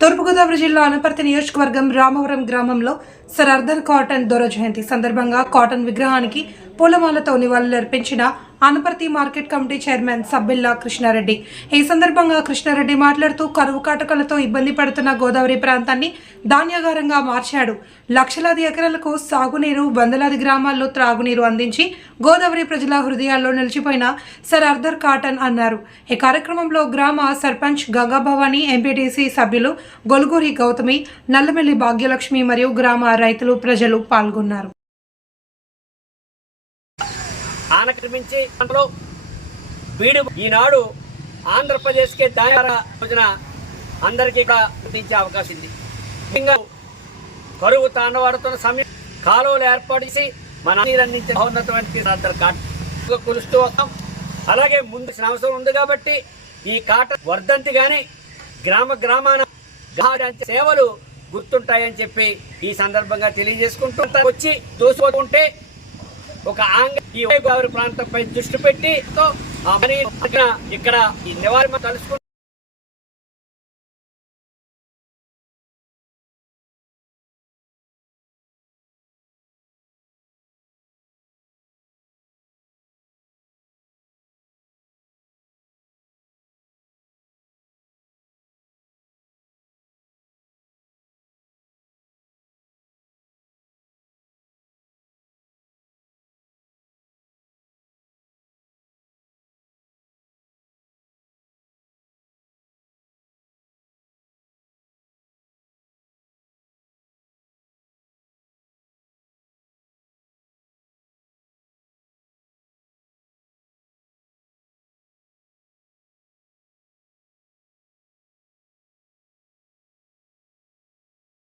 తూర్పుగోదావరి జిల్లా అనపర్తి నియోజకవర్గం రామవరం గ్రామంలో సర్ అర్ధన్ కాటన్ దొర జయంతి సందర్భంగా కాటన్ విగ్రహానికి పూలమాలతో నివాళులర్పించిన Anaparthi market committee chairman Sabbilla Krishna Reddy. ఈ సందర్భంగా కృష్ణారెడ్డి మాట్లాడుతూ కరువు కాటకాలతో ఇబ్బంది పడుతున్న గోదావరి ప్రాంతాన్ని ధాన్యాగారంగా మార్చాడు. లక్షలాది ఎకరాలకు సాగునీరు వందలాది గ్రామాల్లో త్రాగునీరు అందించి గోదావరి ప్రజల హృదయాల్లో నిలిచిపోయిన సర్ అర్ధర్ కాటన్ అన్నారు. ఈ కార్యక్రమంలో గ్రామ సర్పంచ్ గంగాభవాని ఎంపీటీసీ సభ్యులు గొలుగూరి గౌతమి నల్లమెల్లి భాగ్యలక్ష్మి మరియు గ్రామ రైతులు ప్రజలు పాల్గొన్నారు. ఆనక్రమించి అందులో వీడు ఈనాడు ఆంధ్రప్రదేశ్కే దాయార రోజున అందరికీ కూడా గుర్తించే అవకాశం ఉంది. ముఖ్యంగా కరువు తాండవాడుతున్న సమయం కాలువలు ఏర్పాటు చేసి మన నీరు అందించే ఉన్నటువంటి అందరు కురుస్తూ వస్తాం. అలాగే ముందు అవసరం ఉంది కాబట్టి ఈ కాట వర్ధంతి కానీ గ్రామ గ్రామాన సేవలు గుర్తుంటాయని చెప్పి ఈ సందర్భంగా తెలియజేసుకుంటూ వచ్చి దోసుకుంటే ఒక ఆంగ్ల ఈ గోదావరి ప్రాంతంపై దృష్టి పెట్టి తో ఇక్కడ ఈ నివారణ తలుసుకుంటూ